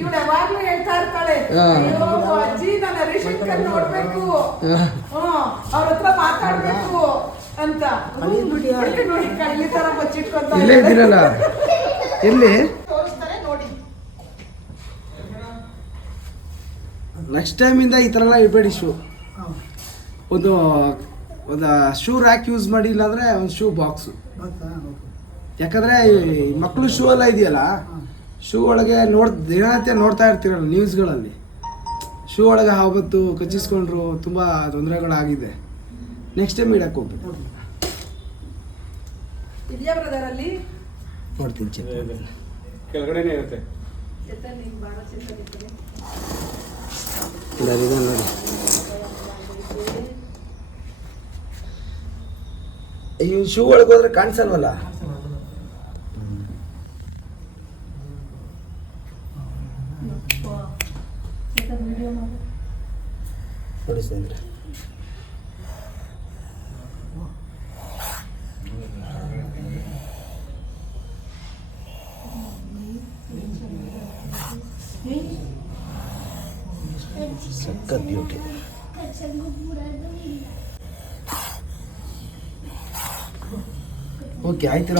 ಇವಳು ಯಾವಾಗ್ಲೂ ಹೇಳ್ತಾ ಇರ್ತಾಳೆ. ಹಾ. ಅಯ್ಯೋ ಅಜ್ಜಿ ನಾನು ಹರಿಶಂಕರ್ ನೋಡ್ಬೇಕು. ಹ್ಮ್ ಅವ್ರ ಹತ್ರ ಮಾತಾಡ್ಬೇಕು ಅಂತ. ಇಲ್ಲಿ ನೋಡಿ ಕಳ್ಳಿ ತರ ಬಚ್ಚಿಟ್ಕೊಂತ ಇಲ್ಲೇ ಇದ್ದೀರಲ್ಲ? ಎಲ್ಲಿ? ತೋರಿಸ್ತಾರೆ ನೋಡಿ. ನೆಕ್ಸ್ಟ್ ಟೈಮಿಂದ ಈ ಥರ ಎಲ್ಲ ಇಡಬೇಡಿ ಶೂ ಒಂದು ಒಂದು ಶೂ ರ್ಯಾಕ್ ಯೂಸ್ ಮಾಡಿ ಇಲ್ಲಾಂದ್ರೆ ಒಂದು ಶೂ ಬಾಕ್ಸು ಯಾಕಂದರೆ ಮಕ್ಕಳು ಶೂ ಎಲ್ಲ ಇದೆಯಲ್ಲ? ಶೂ ಒಳಗೆ ನೋಡ್ ದಿನನಿತ್ಯ ನೋಡ್ತಾ ಇರ್ತೀರಲ್ಲ ನ್ಯೂಸ್ಗಳಲ್ಲಿ ಶೂ ಒಳಗೆ ಆವತ್ತು ಕಚ್ಚಿಸ್ಕೊಂಡ್ರು ತುಂಬ ತೊಂದರೆಗಳಾಗಿದೆ. ನೆಕ್ಸ್ಟ್ ಟೈಮ್ ಇಡಕ್ಕೆ ಹೋಗ್ಬೇಕು. ಇದೆಯಾ ಬ್ರದರ್ ಅಲ್ಲಿ? ನೋಡ್ತೀನಿ ಚೆಕ್ ಕೆಳಗಡೆನೇ ಇರುತ್ತೆ. ಇದೆ ನೋಡಿ ಈ ಶೂ ಒಳಗೆ ಹೋದ್ರೆ ಕಾಣಿಸಲ್ವಲ್ಲ. ನೋಡಿ ಸ್ನೇಹಿತರೆ ಸಖತ್ ಬ್ಯೂಟಿ ಓಕೆ ಆಯ್ತಿರ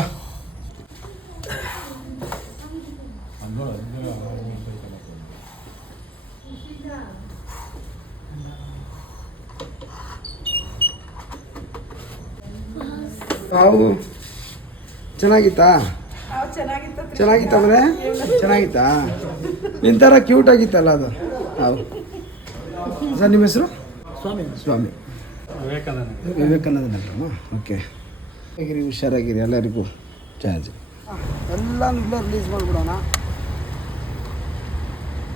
ಹೌದು. ಚೆನ್ನಾಗಿತ್ತಾ? ಚೆನ್ನಾಗಿತ್ತಾ ಚೆನ್ನಾಗಿತ್ತ ಚೆನ್ನಾಗಿತ್ತ ಅಂದ್ರೆ ಚೆನ್ನಾಗಿತ್ತಾ? ನಿನ್ ಥರ ಕ್ಯೂಟ್ ಆಗಿತ್ತಲ್ಲ ಅದು. ಹೌದು. ಸರ್ ನಿಮ್ಮ ಹೆಸರು? ಸ್ವಾಮಿ. ಸ್ವಾಮಿ. ವಿವೇಕಾನಂದ. ವಿವೇಕಾನಂದ ಓಕೆ. ಆಗಿರಿ ಹುಷಾರಾಗಿರಿ? ಎಲ್ಲರಿಗೂ ಚಾರ್ಜ್. ಎಲ್ಲ ರಿಲೀಸ್ ಮಾಡಿಬಿಡೋಣ.